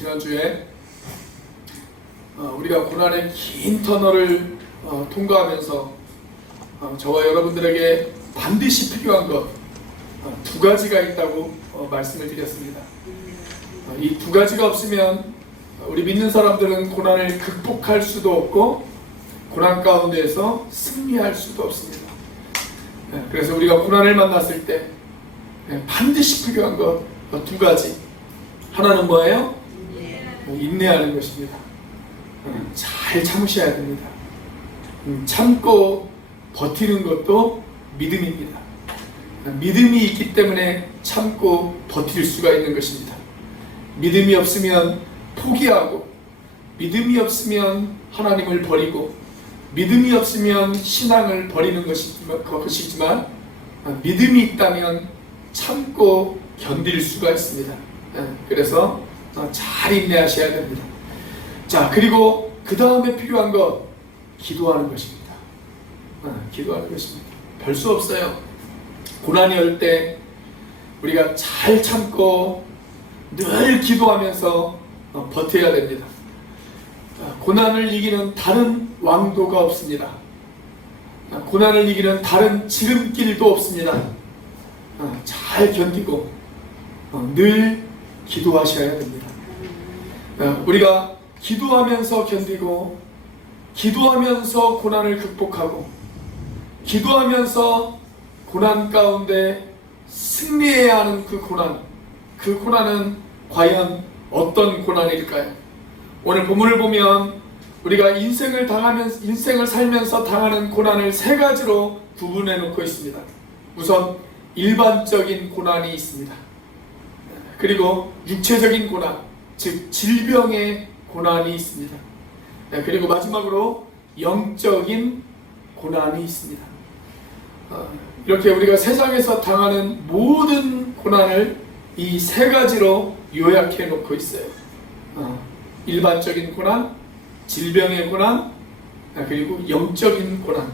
지난주에 우리가 고난의 긴 터널을 통과하면서 저와 여러분들에게 반드시 필요한 것 두 가지가 있다고 말씀을 드렸습니다. 이 두 가지가 없으면 우리 믿는 사람들은 고난을 극복할 수도 없고 고난 가운데에서 승리할 수도 없습니다. 그래서 우리가 고난을 만났을 때 반드시 필요한 것 두 가지. 하나는 뭐예요? 인내하는 것입니다. 잘 참으셔야 됩니다. 참고 버티는 것도 믿음입니다. 믿음이 있기 때문에 참고 버틸 수가 있는 것입니다. 믿음이 없으면 포기하고, 믿음이 없으면 하나님을 버리고, 믿음이 없으면 신앙을 버리는 것이지만 믿음이 있다면 참고 견딜 수가 있습니다. 그래서 잘 인내하셔야 됩니다. 자, 그리고 그 다음에 필요한 것, 기도하는 것입니다. 기도하는 것입니다. 별 수 없어요. 고난이 올 때 우리가 잘 참고 늘 기도하면서 버텨야 됩니다. 고난을 이기는 다른 왕도가 없습니다. 고난을 이기는 다른 지름길도 없습니다. 잘 견디고 늘 기도하셔야 됩니다. 우리가 기도하면서 견디고, 기도하면서 고난을 극복하고, 기도하면서 고난 가운데 승리해야 하는 그 고난은 과연 어떤 고난일까요? 오늘 본문을 보면 우리가 인생을 살면서 당하는 고난을 세 가지로 구분해 놓고 있습니다. 우선 일반적인 고난이 있습니다. 그리고 육체적인 고난, 즉 질병의 고난이 있습니다. 그리고 마지막으로 영적인 고난이 있습니다. 이렇게 우리가 세상에서 당하는 모든 고난을 이 세 가지로 요약해 놓고 있어요. 일반적인 고난, 질병의 고난, 그리고 영적인 고난.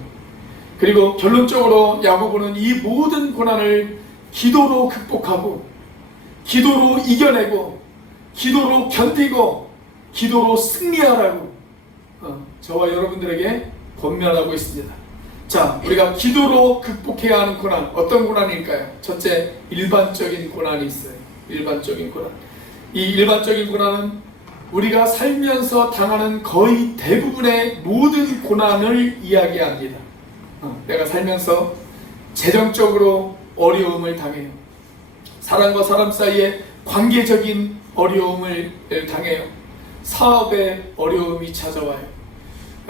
그리고 결론적으로 야고보는 이 모든 고난을 기도로 극복하고, 기도로 이겨내고, 기도로 견디고, 기도로 승리하라고 저와 여러분들에게 권면하고 있습니다. 자, 우리가 기도로 극복해야 하는 고난, 어떤 고난일까요? 첫째, 일반적인 고난이 있어요. 일반적인 고난. 이 일반적인 고난은 우리가 살면서 당하는 거의 대부분의 모든 고난을 이야기합니다. 내가 살면서 재정적으로 어려움을 당해요. 사람과 사람 사이에 관계적인 어려움을 당해요. 사업에 어려움이 찾아와요.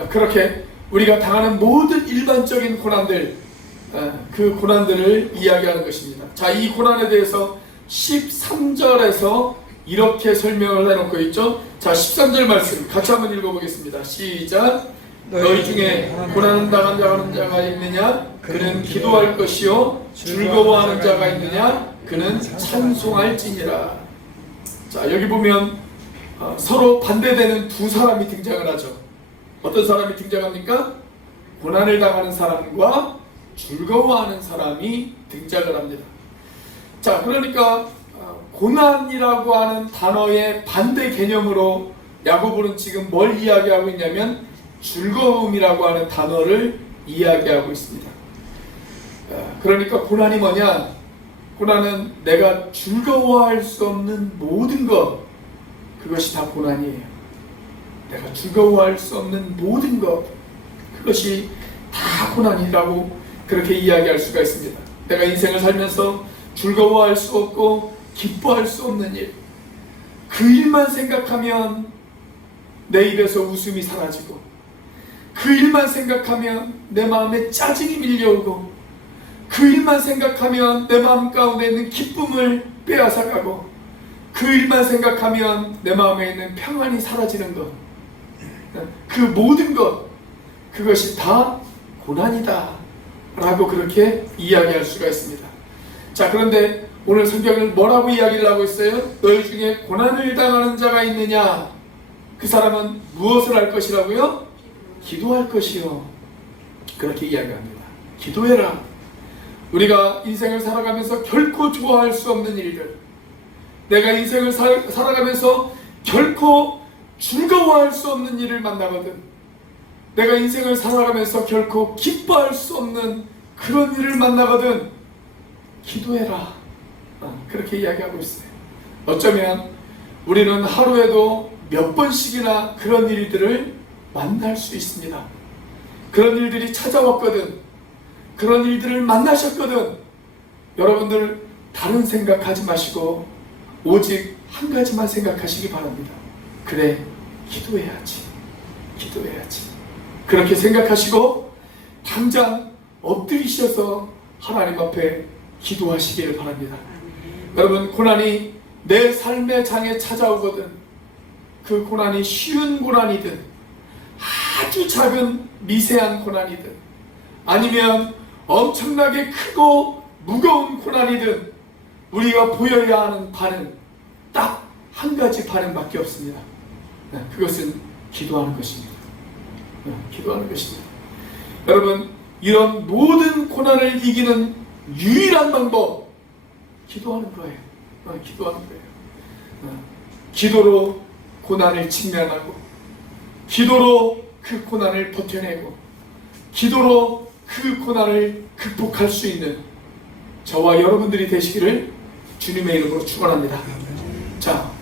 그렇게 우리가 당하는 모든 일반적인 고난들, 그 고난들을 이야기하는 것입니다. 자, 이 고난에 대해서 13절에서 이렇게 설명을 해놓고 있죠. 자, 13절 말씀 같이 한번 읽어보겠습니다. 시작. 너희 중에 고난을 당하는 자가 있느냐? 그는 기도할 것이요 즐거워하는 자가 있느냐? 그는 찬송할지니라. 자, 여기 보면 서로 반대되는 두 사람이 등장을 하죠. 어떤 사람이 등장합니까? 고난을 당하는 사람과 즐거워하는 사람이 등장을 합니다. 자, 그러니까 고난이라고 하는 단어의 반대 개념으로 야고보는 지금 뭘 이야기하고 있냐면 즐거움이라고 하는 단어를 이야기하고 있습니다. 그러니까 고난이 뭐냐? 고난은 내가 즐거워할 수 없는 모든 것, 그것이 다 고난이에요. 내가 즐거워할 수 없는 모든 것, 그것이 다 고난이라고 그렇게 이야기할 수가 있습니다. 내가 인생을 살면서 즐거워할 수 없고 기뻐할 수 없는 일, 그 일만 생각하면 내 입에서 웃음이 사라지고, 그 일만 생각하면 내 마음에 짜증이 밀려오고, 그 일만 생각하면 내 마음 가운데 있는 기쁨을 빼앗아가고, 그 일만 생각하면 내 마음에 있는 평안이 사라지는 것, 그 모든 것, 그것이 다 고난이다 라고 그렇게 이야기할 수가 있습니다. 자, 그런데 오늘 성경은 뭐라고 이야기를 하고 있어요? 너희 중에 고난을 당하는 자가 있느냐? 그 사람은 무엇을 할 것이라고요? 기도할 것이요. 그렇게 이야기합니다. 기도해라. 우리가 인생을 살아가면서 결코 좋아할 수 없는 일들, 내가 인생을 살아가면서 결코 즐거워할 수 없는 일을 만나거든 내가 인생을 살아가면서 결코 기뻐할 수 없는 그런 일을 만나거든 기도해라. 그렇게 이야기하고 있어요. 어쩌면 우리는 하루에도 몇 번씩이나 그런 일들을 만날 수 있습니다. 그런 일들이 찾아왔거든. 그런 일들을 만나셨거든. 여러분들 다른 생각하지 마시고 오직 한 가지만 생각하시기 바랍니다. 그래, 기도해야지. 기도해야지. 그렇게 생각하시고 당장 엎드리셔서 하나님 앞에 기도하시기를 바랍니다. 여러분, 고난이 내 삶의 장에 찾아오거든 그 고난이 쉬운 고난이든 아주 작은 미세한 고난이든 아니면 엄청나게 크고 무거운 고난이든 우리가 보여야 하는 반응 딱 한 가지 반응밖에 없습니다. 그것은 기도하는 것입니다. 기도하는 것입니다. 여러분, 이런 모든 고난을 이기는 유일한 방법 기도하는 거예요. 기도하는 거예요. 기도로 고난을 직면하고 기도로 그 고난을 버텨내고 기도로 그 고난을 극복할 수 있는 저와 여러분들이 되시기를 주님의 이름으로 축원합니다. 자,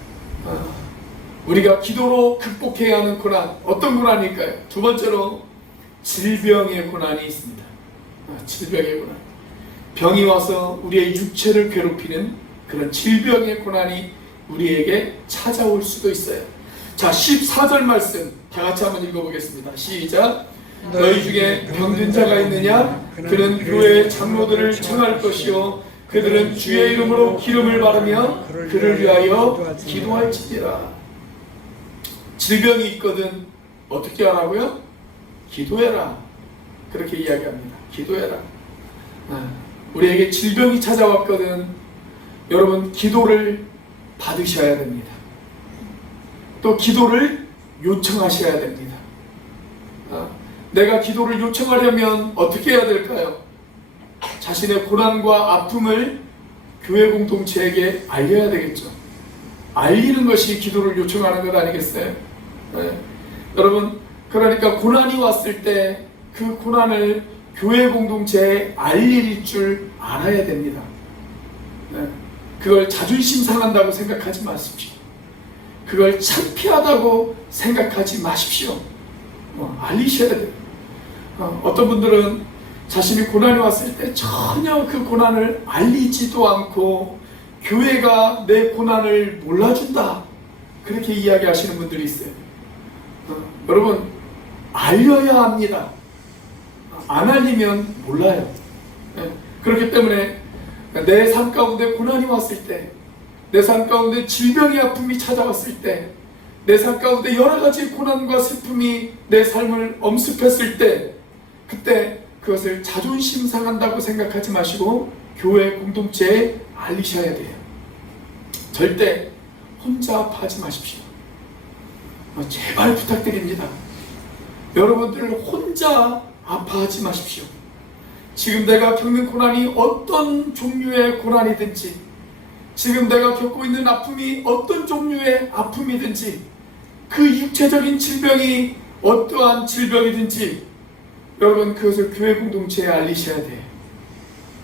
우리가 기도로 극복해야 하는 고난, 어떤 고난일까요? 두 번째로 질병의 고난이 있습니다. 질병의 고난. 병이 와서 우리의 육체를 괴롭히는 그런 질병의 고난이 우리에게 찾아올 수도 있어요. 자, 14절 말씀 다 같이 한번 읽어보겠습니다. 시작. 너희 중에 병든 자가 있느냐? 그는 교회의 장로들을 청할 것이요 그들은 주의 이름으로 기름을 바르며 그를 위하여 기도할지니라. 질병이 있거든 어떻게 하라고요? 기도해라. 그렇게 이야기합니다. 기도해라. 우리에게 질병이 찾아왔거든 여러분, 기도를 받으셔야 됩니다. 또 기도를 요청하셔야 됩니다. 내가 기도를 요청하려면 어떻게 해야 될까요? 자신의 고난과 아픔을 교회 공동체에게 알려야 되겠죠. 알리는 것이 기도를 요청하는 것 아니겠어요? 여러분, 그러니까 고난이 왔을 때 그 고난을 교회 공동체에 알릴 줄 알아야 됩니다. 그걸 자존심 상한다고 생각하지 마십시오. 그걸 창피하다고 생각하지 마십시오. 알리셔야 돼요. 어떤 분들은 자신이 고난이 왔을 때 전혀 그 고난을 알리지도 않고 교회가 내 고난을 몰라준다 그렇게 이야기하시는 분들이 있어요. 여러분, 알려야 합니다. 안 알리면 몰라요. 그렇기 때문에 내 삶 가운데 고난이 왔을 때, 내 삶 가운데 질병의 아픔이 찾아왔을 때, 내 삶 가운데 여러 가지 고난과 슬픔이 내 삶을 엄습했을 때, 그때 그것을 자존심 상한다고 생각하지 마시고 교회 공동체에 알리셔야 돼요. 절대 혼자 아파하지 마십시오. 제발 부탁드립니다. 여러분들 혼자 아파하지 마십시오. 지금 내가 겪는 고난이 어떤 종류의 고난이든지, 지금 내가 겪고 있는 아픔이 어떤 종류의 아픔이든지, 그 육체적인 질병이 어떠한 질병이든지 여러분 그것을 교회 공동체에 알리셔야 돼요.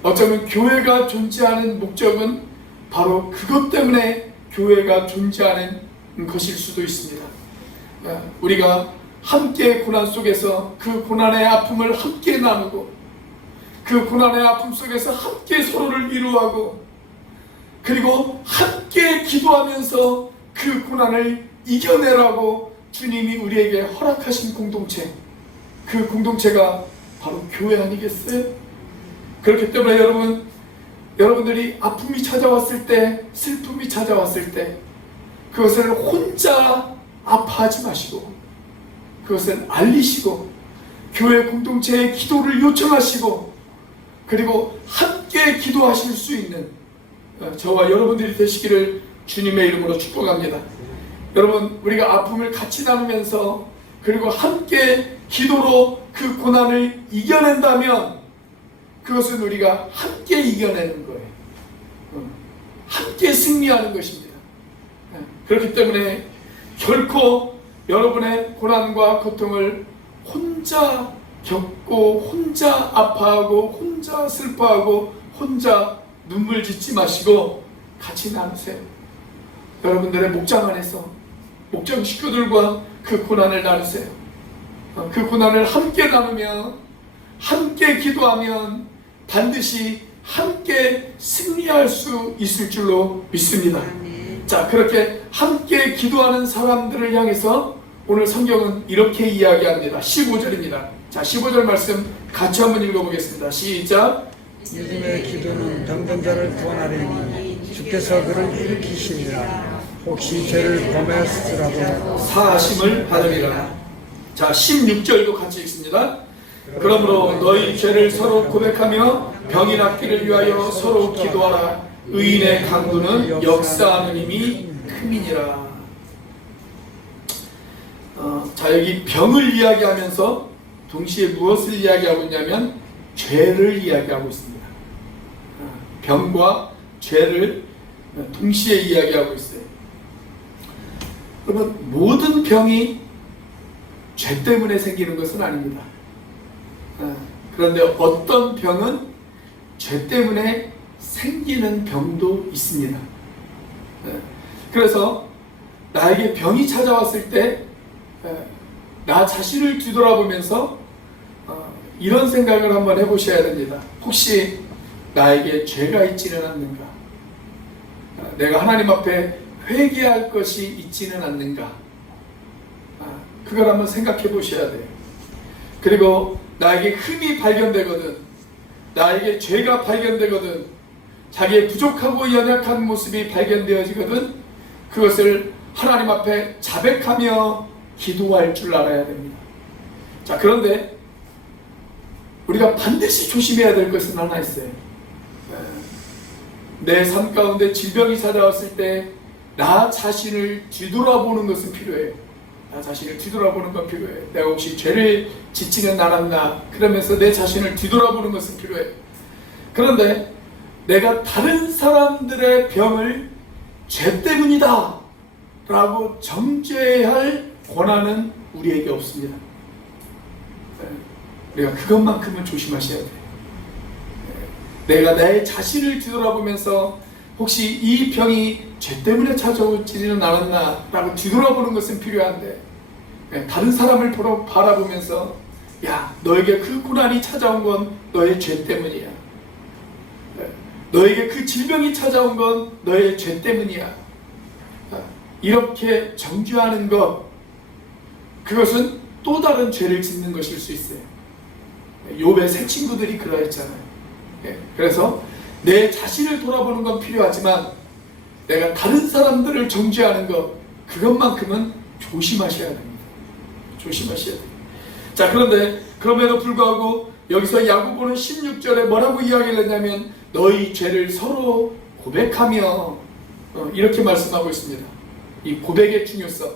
어쩌면 교회가 존재하는 목적은 바로 그것 때문에 교회가 존재하는 것일 수도 있습니다. 우리가 함께 고난 속에서 그 고난의 아픔을 함께 나누고 그 고난의 아픔 속에서 함께 서로를 위로하고 그리고 함께 기도하면서 그 고난을 이겨내라고 주님이 우리에게 허락하신 공동체, 그 공동체가 바로 교회 아니겠어요? 그렇기 때문에 여러분들이 아픔이 찾아왔을 때, 슬픔이 찾아왔을 때 그것을 혼자 아파하지 마시고 그것을 알리시고 교회 공동체의 기도를 요청하시고 그리고 함께 기도하실 수 있는 저와 여러분들이 되시기를 주님의 이름으로 축복합니다. 여러분, 우리가 아픔을 같이 나누면서 그리고 함께 기도로 그 고난을 이겨낸다면 그것은 우리가 함께 이겨내는 거예요. 함께 승리하는 것입니다. 그렇기 때문에 결코 여러분의 고난과 고통을 혼자 겪고 혼자 아파하고 혼자 슬퍼하고 혼자 눈물 짓지 마시고 같이 나누세요. 여러분들의 목장 안에서 목장 식구들과 그 고난을 나누세요. 그 고난을 함께 나누며 함께 기도하면 반드시 함께 승리할 수 있을 줄로 믿습니다. 자, 그렇게 함께 기도하는 사람들을 향해서 오늘 성경은 이렇게 이야기합니다. 15절입니다. 자, 15절 말씀 같이 한번 읽어보겠습니다. 시작. 믿음의 기도는 병든 자를 구원하리니 주께서 그를 일으키시리라. 혹시 죄를 범했으라도 사하심을 받으리라. 자, 16절도 같이 읽습니다. 그러므로 너희 죄를 서로 고백하며 병이 낫기를 위하여 서로 기도하라. 의인의 강구는 역사하는 힘이 큼이니라. 자, 여기 병을 이야기하면서 동시에 무엇을 이야기하고 있냐면 죄를 이야기하고 있습니다. 병과 죄를 동시에 이야기하고 있어요. 그러면 모든 병이 죄 때문에 생기는 것은 아닙니다. 그런데 어떤 병은 죄 때문에 생기는 병도 있습니다. 그래서 나에게 병이 찾아왔을 때 나 자신을 뒤돌아보면서 이런 생각을 한번 해보셔야 됩니다. 혹시 나에게 죄가 있지는 않는가? 내가 하나님 앞에 회개할 것이 있지는 않는가? 그걸 한번 생각해 보셔야 돼요. 그리고 나에게 흠이 발견되거든, 나에게 죄가 발견되거든, 자기의 부족하고 연약한 모습이 발견되어지거든, 그것을 하나님 앞에 자백하며 기도할 줄 알아야 됩니다. 자, 그런데 우리가 반드시 조심해야 될 것은 하나 있어요. 내 삶 가운데 질병이 찾아왔을 때 나 자신을 뒤돌아보는 것은 필요해요. 나 자신을 뒤돌아보는 건 필요해요. 내가 혹시 죄를 짓지는 않았나, 그러면서 내 자신을 뒤돌아보는 것은 필요해요. 그런데 내가 다른 사람들의 병을 죄 때문이다 라고 정죄할 권한은 우리에게 없습니다. 우리가 그것만큼은 조심하셔야 돼요. 내가 내 자신을 뒤돌아보면서 혹시 이 병이 죄 때문에 찾아오지는 않았나 라고 뒤돌아보는 것은 필요한데, 다른 사람을 바라보면서 야, 너에게 그 고난이 찾아온 건 너의 죄 때문이야, 너에게 그 질병이 찾아온 건 너의 죄 때문이야, 이렇게 정죄하는 것, 그것은 또 다른 죄를 짓는 것일 수 있어요. 욥의 세 친구들이 그러했잖아요. 그래서 내 자신을 돌아보는 건 필요하지만 내가 다른 사람들을 정죄하는 것, 그것만큼은 조심하셔야 됩니다. 조심하셔야 돼요. 자, 그런데 그럼에도 불구하고 여기서 야고보는 16절에 뭐라고 이야기를 했냐면 너희 죄를 서로 고백하며 이렇게 말씀하고 있습니다. 이 고백의 중요성,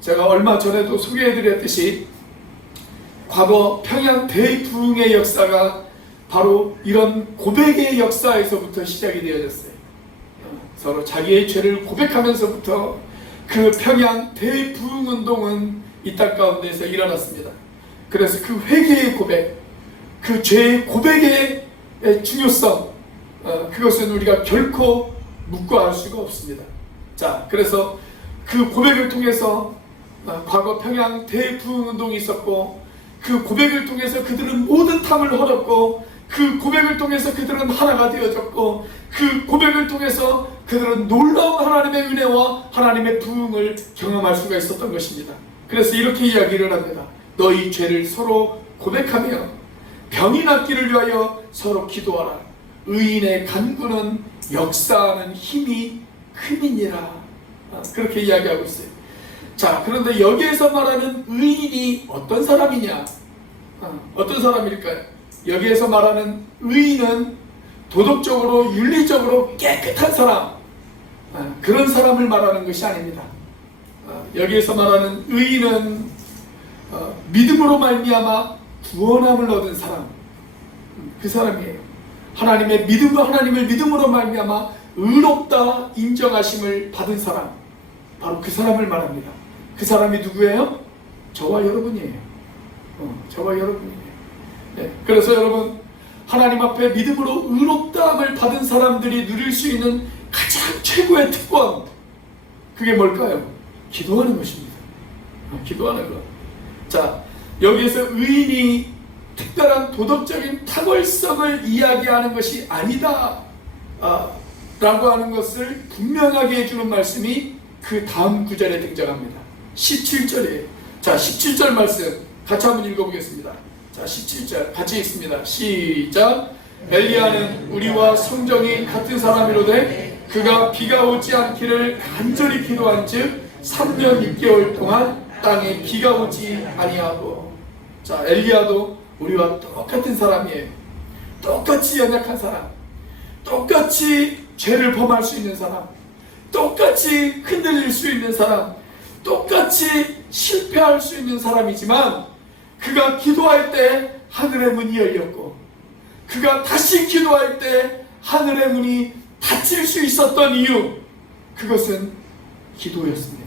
제가 얼마 전에도 소개해드렸듯이 과거 평양 대부흥의 역사가 바로 이런 고백의 역사에서부터 시작이 되어졌어요. 서로 자기의 죄를 고백하면서부터 그 평양 대부흥 운동은 이 땅 가운데서 일어났습니다. 그래서 그 회개의 고백, 그 죄의 고백의 중요성, 그것은 우리가 결코 묵과할 수가 없습니다. 자, 그래서 그 고백을 통해서 과거 평양 대부흥 운동이 있었고, 그 고백을 통해서 그들은 모든 탐을 헐었고, 그 고백을 통해서 그들은 하나가 되어졌고, 그 고백을 통해서 그들은 놀라운 하나님의 은혜와 하나님의 부흥을 경험할 수가 있었던 것입니다. 그래서 이렇게 이야기를 합니다. 너희 죄를 서로 고백하며 병이 낫기를 위하여 서로 기도하라. 의인의 간구는 역사하는 힘이 큼이니라. 그렇게 이야기하고 있어요. 자, 그런데 여기에서 말하는 의인이 어떤 사람이냐? 어떤 사람일까요? 여기에서 말하는 의인은 도덕적으로 윤리적으로 깨끗한 사람, 그런 사람을 말하는 것이 아닙니다. 여기에서 말하는 의인은 믿음으로 말미암아 구원함을 얻은 사람, 그 사람이에요. 하나님의 믿음으로, 하나님을 믿음으로 말미암아 의롭다 인정하심을 받은 사람, 바로 그 사람을 말합니다. 그 사람이 누구예요? 저와 여러분이에요. 저와 여러분이에요. 네, 그래서 여러분, 하나님 앞에 믿음으로 의롭다함을 받은 사람들이 누릴 수 있는 가장 최고의 특권, 그게 뭘까요? 기도하는 것입니다. 기도하는 것. 자, 여기에서 의인이 특별한 도덕적인 탁월성을 이야기하는 것이 아니다 라고 하는 것을 분명하게 해주는 말씀이 그 다음 구절에 등장합니다. 17절이에요. 자, 17절 말씀 같이 한번 읽어보겠습니다. 자, 17절 같이 읽습니다. 시작. 엘리야는 우리와 성정이 같은 사람이로되 그가 비가 오지 않기를 간절히 기도한 즉 3년 6개월 동안 땅에 비가 오지 아니하고. 자, 엘리야도 우리와 똑같은 사람이에요. 똑같이 연약한 사람, 똑같이 죄를 범할 수 있는 사람, 똑같이 흔들릴 수 있는 사람, 똑같이 실패할 수 있는 사람이지만 그가 기도할 때 하늘의 문이 열렸고 그가 다시 기도할 때 하늘의 문이 닫힐 수 있었던 이유, 그것은 기도였습니다.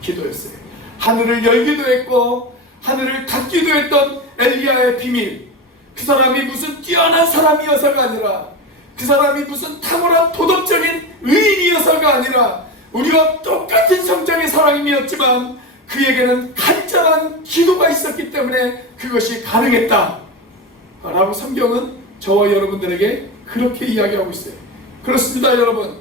기도였어요. 하늘을 열기도 했고 하늘을 닫기도 했던 엘리야의 비밀, 그 사람이 무슨 뛰어난 사람이어서가 아니라, 그 사람이 무슨 탁월한 도덕적인 의인이어서가 아니라 우리와 똑같은 성정의 사람이었지만 그에게는 간절한 기도가 있었기 때문에 그것이 가능했다 라고 성경은 저와 여러분들에게 그렇게 이야기하고 있어요. 그렇습니다, 여러분.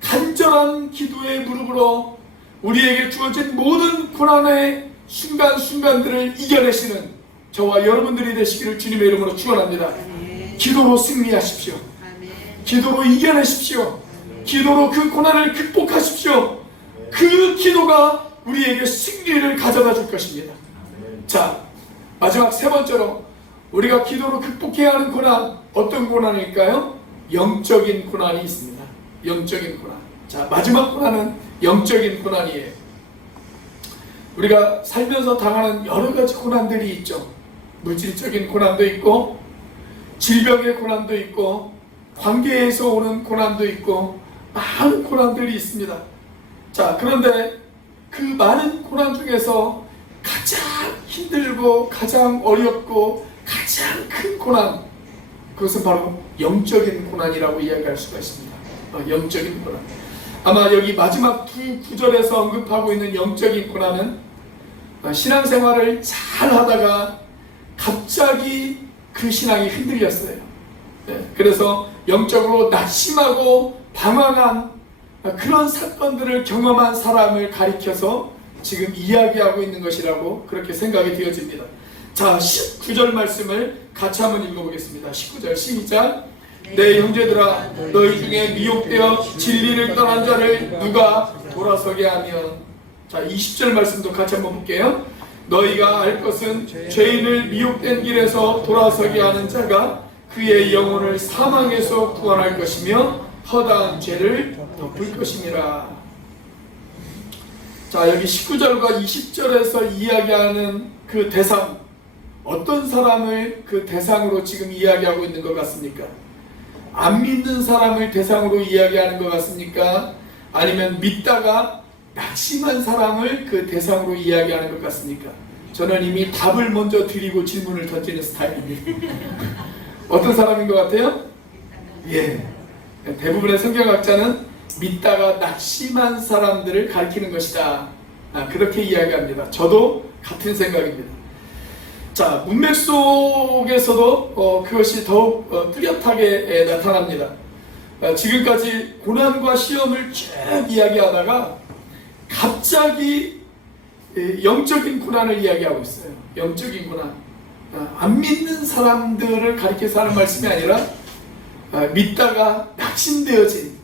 간절한 기도의 무릎으로 우리에게 주어진 모든 고난의 순간순간들을 이겨내시는 저와 여러분들이 되시기를 주님의 이름으로 축원합니다. 기도로 승리하십시오. 기도로 이겨내십시오. 기도로 그 고난을 극복하십시오. 그 기도가 우리에게 승리를 가져다 줄 것입니다. 자, 마지막 세 번째로 우리가 기도로 극복해야 하는 고난, 어떤 고난일까요? 영적인 고난이 있습니다. 영적인 고난. 자, 마지막 고난은 영적인 고난이에요. 우리가 살면서 당하는 여러 가지 고난들이 있죠. 물질적인 고난도 있고 질병의 고난도 있고 관계에서 오는 고난도 있고 많은 고난들이 있습니다. 자, 그런데 그 많은 고난 중에서 가장 힘들고 가장 어렵고 가장 큰 고난, 그것은 바로 영적인 고난이라고 이야기할 수가 있습니다. 영적인 고난. 아마 여기 마지막 두 구절에서 언급하고 있는 영적인 고난은 신앙생활을 잘 하다가 갑자기 그 신앙이 흔들렸어요. 네, 그래서 영적으로 낙심하고 방황한 그런 사건들을 경험한 사람을 가리켜서 지금 이야기하고 있는 것이라고 그렇게 생각이 되어집니다. 자, 19절 말씀을 같이 한번 읽어보겠습니다. 19절 시작. 내 형제들아, 너희 중에 미혹되어 진리를 떠난 자를 누가 돌아서게 하면. 자, 20절 말씀도 같이 한번 볼게요. 너희가 알 것은 죄인을 미혹된 길에서 돌아서게 하는 자가 그의 영혼을 사망에서 구원할 것이며 허다한 죄를 덮을 것이니라. 자, 여기 19절과 20절에서 이야기하는 그 대상, 어떤 사람을 그 대상으로 지금 이야기하고 있는 것 같습니까? 안 믿는 사람을 대상으로 이야기하는 것 같습니까? 아니면 믿다가 낙심한 사람을 그 대상으로 이야기하는 것 같습니까? 저는 이미 답을 먼저 드리고 질문을 던지는 스타일입니다. 어떤 사람인 것 같아요? 예, 대부분의 성경학자는 믿다가 낙심한 사람들을 가리키는 것이다, 그렇게 이야기합니다. 저도 같은 생각입니다. 자, 문맥 속에서도 그것이 더욱 뚜렷하게 나타납니다. 지금까지 고난과 시험을 쭉 이야기하다가 갑자기 영적인 고난을 이야기하고 있어요. 영적인 고난. 안 믿는 사람들을 가리켜서 하는 말씀이 아니라 믿다가 낙심되어진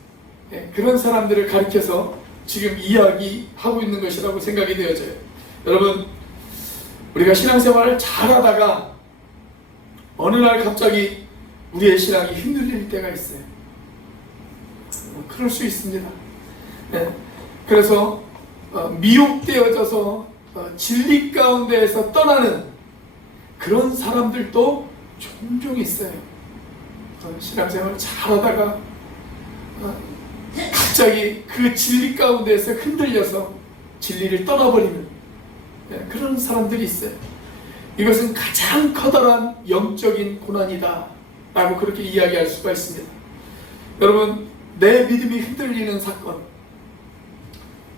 그런 사람들을 가리켜서 지금 이야기하고 있는 것이라고 생각이 되어져요. 여러분, 우리가 신앙생활을 잘하다가 어느 날 갑자기 우리의 신앙이 흔들릴 때가 있어요. 그럴 수 있습니다. 그래서 미혹되어져서 진리 가운데에서 떠나는 그런 사람들도 종종 있어요. 신앙생활을 잘하다가 갑자기 그 진리 가운데에서 흔들려서 진리를 떠나버리는 그런 사람들이 있어요. 이것은 가장 커다란 영적인 고난이다 라고 그렇게 이야기할 수가 있습니다. 여러분, 내 믿음이 흔들리는 사건,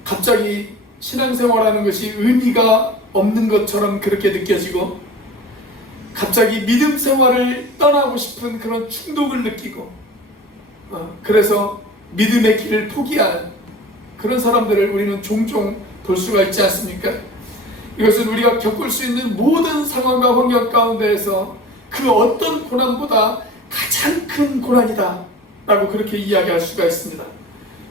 갑자기 신앙생활하는 것이 의미가 없는 것처럼 그렇게 느껴지고, 갑자기 믿음 생활을 떠나고 싶은 그런 충동을 느끼고, 그래서 믿음의 길을 포기하는 그런 사람들을 우리는 종종 볼 수가 있지 않습니까? 이것은 우리가 겪을 수 있는 모든 상황과 환경 가운데에서 그 어떤 고난보다 가장 큰 고난이다 라고 그렇게 이야기할 수가 있습니다.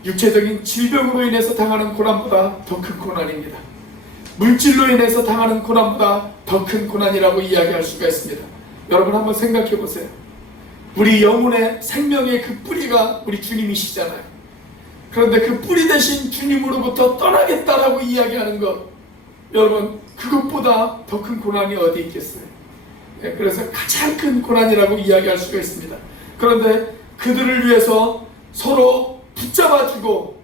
육체적인 질병으로 인해서 당하는 고난보다 더 큰 고난입니다. 물질로 인해서 당하는 고난보다 더 큰 고난이라고 이야기할 수가 있습니다. 여러분 한번 생각해 보세요. 우리 영혼의 생명의 그 뿌리가 우리 주님이시잖아요. 그런데 그 뿌리 대신 주님으로부터 떠나겠다라고 이야기하는 것, 여러분 그것보다 더 큰 고난이 어디 있겠어요? 그래서 가장 큰 고난이라고 이야기할 수가 있습니다. 그런데 그들을 위해서 서로 붙잡아주고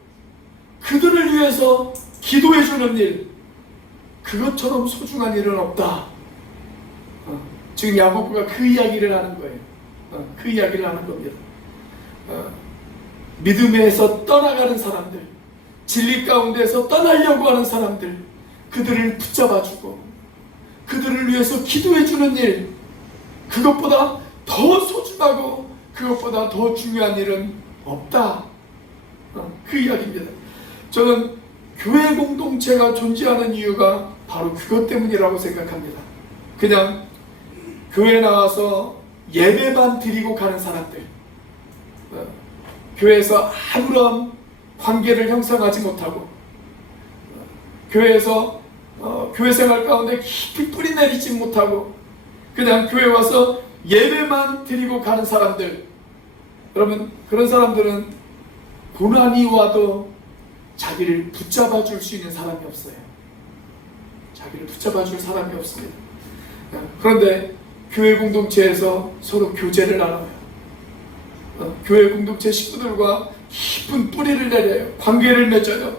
그들을 위해서 기도해주는 일, 그것처럼 소중한 일은 없다. 지금 야고보가 그 이야기를 하는 거예요. 그 이야기를 하는 겁니다. 믿음에서 떠나가는 사람들, 진리 가운데서 떠나려고 하는 사람들, 그들을 붙잡아주고 그들을 위해서 기도해주는 일, 그것보다 더 소중하고 그것보다 더 중요한 일은 없다. 그 이야기입니다. 저는 교회 공동체가 존재하는 이유가 바로 그것 때문이라고 생각합니다. 그냥 교회 나와서 예배만 드리고 가는 사람들, 교회에서 아무런 관계를 형성하지 못하고 교회에서 교회 생활 가운데 깊이 뿌리 내리지 못하고 그냥 교회 와서 예배만 드리고 가는 사람들, 여러분 그런 사람들은 고난이 와도 자기를 붙잡아 줄 수 있는 사람이 없어요. 자기를 붙잡아 줄 사람이 없습니다. 그런데 교회 공동체에서 서로 교제를 나눠요. 교회 공동체 식구들과 깊은 뿌리를 내려요. 관계를 맺어요.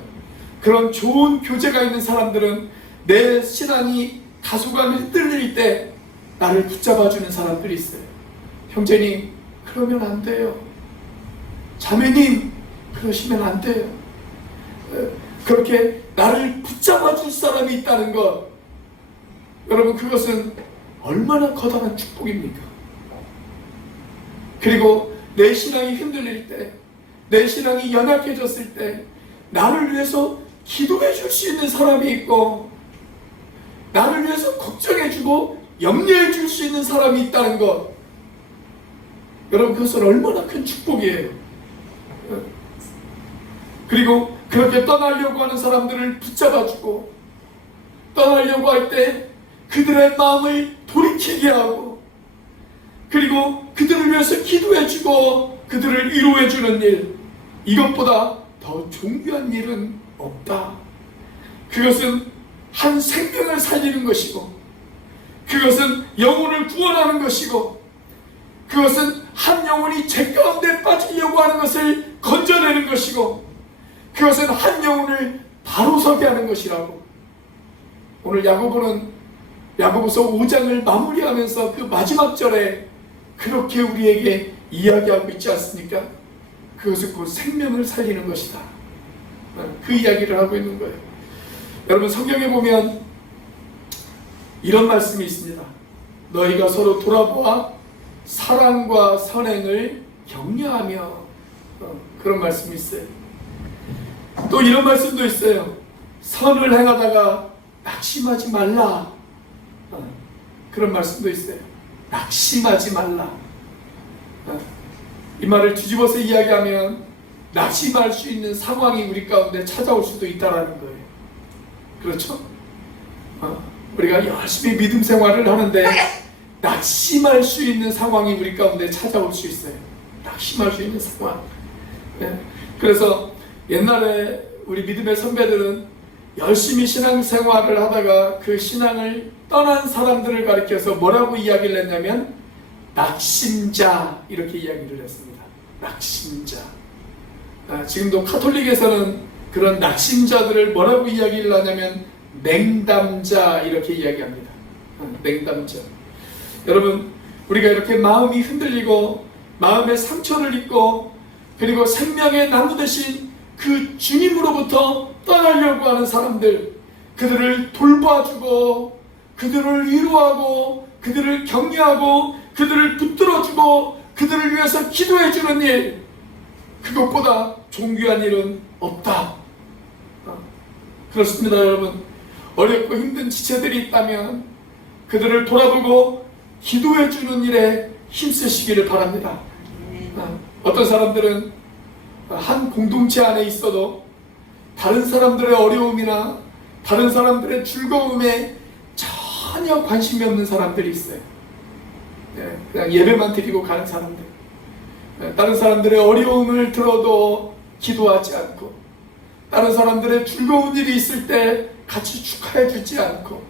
그런 좋은 교제가 있는 사람들은 내 신앙이 다소간 흔들릴 때 나를 붙잡아주는 사람들이 있어요. 형제님, 그러면 안 돼요. 자매님, 그러시면 안 돼요. 그렇게 나를 붙잡아줄 사람이 있다는 것, 여러분 그것은 얼마나 커다란 축복입니까? 그리고 내 신앙이 흔들릴 때, 내 신앙이 연약해졌을 때 나를 위해서 기도해 줄 수 있는 사람이 있고 나를 위해서 걱정해주고 염려해 줄 수 있는 사람이 있다는 것, 여러분 그것은 얼마나 큰 축복이에요. 그리고 그렇게 떠나려고 하는 사람들을 붙잡아주고 떠나려고 할 때 그들의 마음을 돌이키게 하고 그리고 그들을 위해서 기도해주고 그들을 위로해주는 일, 이것보다 더 존귀한 일은 없다. 그것은 한 생명을 살리는 것이고 그것은 영혼을 구원하는 것이고 그것은 한 영혼이 죄 가운데 빠지려고 하는 것을 건져내는 것이고 그것은 한 영혼을 바로 서게 하는 것이라고. 오늘 야고보는 야고보서 5장을 마무리하면서 그 마지막 절에 그렇게 우리에게 이야기하고 있지 않습니까? 그것은 곧 생명을 살리는 것이다. 그 이야기를 하고 있는 거예요. 여러분 성경에 보면 이런 말씀이 있습니다. 너희가 서로 돌아보아 사랑과 선행을 격려하며, 그런 말씀이 있어요. 또 이런 말씀도 있어요. 선을 행하다가 낙심하지 말라. 그런 말씀도 있어요. 낙심하지 말라. 이 말을 뒤집어서 이야기하면 낙심할 수 있는 상황이 우리 가운데 찾아올 수도 있다라는 거예요. 그렇죠? 우리가 열심히 믿음 생활을 하는데 낙심할 수 있는 상황이 우리 가운데 찾아올 수 있어요. 낙심할 수 있는 상황. 그래서 옛날에 우리 믿음의 선배들은 열심히 신앙생활을 하다가 그 신앙을 떠난 사람들을 가리켜서 뭐라고 이야기를 했냐면 낙심자, 이렇게 이야기를 했습니다. 낙심자. 지금도 카톨릭에서는 그런 낙심자들을 뭐라고 이야기를 하냐면 냉담자 이렇게 이야기합니다. 냉담자. 여러분, 우리가 이렇게 마음이 흔들리고 마음의 상처를 입고 그리고 생명의 나무 대신 그 주님으로부터 떠나려고 하는 사람들, 그들을 돌봐주고 그들을 위로하고 그들을 격려하고 그들을 붙들어주고 그들을 위해서 기도해주는 일, 그것보다 존귀한 일은 없다. 그렇습니다. 여러분, 어렵고 힘든 지체들이 있다면 그들을 돌아보고 기도해주는 일에 힘쓰시기를 바랍니다. 어떤 사람들은 한 공동체 안에 있어도 다른 사람들의 어려움이나 다른 사람들의 즐거움에 전혀 관심이 없는 사람들이 있어요. 그냥 예배만 드리고 가는 사람들, 다른 사람들의 어려움을 들어도 기도하지 않고, 다른 사람들의 즐거운 일이 있을 때 같이 축하해 주지 않고,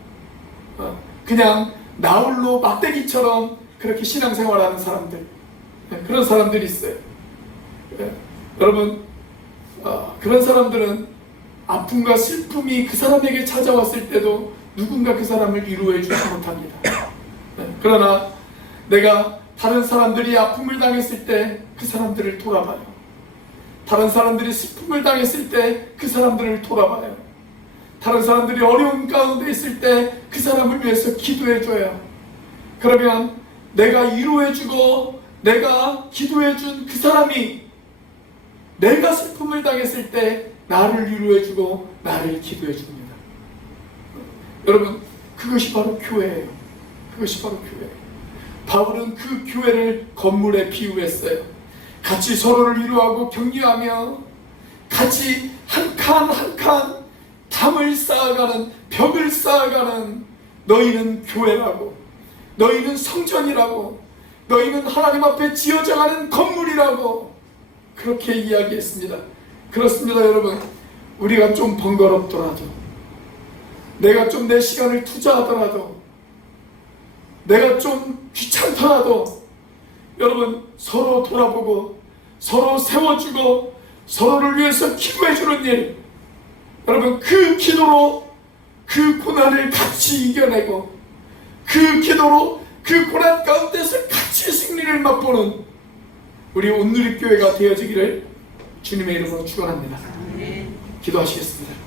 그냥 나홀로 막대기처럼 그렇게 신앙생활하는 사람들, 그런 사람들이 있어요. 여러분, 그런 사람들은 아픔과 슬픔이 그 사람에게 찾아왔을 때도 누군가 그 사람을 위로해 주지 못합니다. 그러나 내가 다른 사람들이 아픔을 당했을 때 그 사람들을 돌아봐요. 다른 사람들이 슬픔을 당했을 때 그 사람들을 돌아봐요. 다른 사람들이 어려움 가운데 있을 때 그 사람을 위해서 기도해줘요. 그러면 내가 위로해주고 내가 기도해준 그 사람이 내가 슬픔을 당했을 때 나를 위로해주고 나를 기도해줍니다. 여러분, 그것이 바로 교회예요. 그것이 바로 교회예요. 바울은 그 교회를 건물에 비유했어요. 같이 서로를 위로하고 격려하며 같이 한 칸 한 칸 담을 쌓아가는, 벽을 쌓아가는, 너희는 교회라고, 너희는 성전이라고, 너희는 하나님 앞에 지어져가는 건물이라고 그렇게 이야기했습니다. 그렇습니다. 여러분, 우리가 좀 번거롭더라도, 내가 좀 내 시간을 투자하더라도, 내가 좀 귀찮더라도 여러분, 서로 돌아보고 서로 세워주고 서로를 위해서 기도해주는 일, 여러분, 그 기도로 그 고난을 같이 이겨내고 그 기도로 그 고난 가운데서 같이 승리를 맛보는 우리 온누리교회가 되어지기를 주님의 이름으로 축원합니다. 기도하시겠습니다.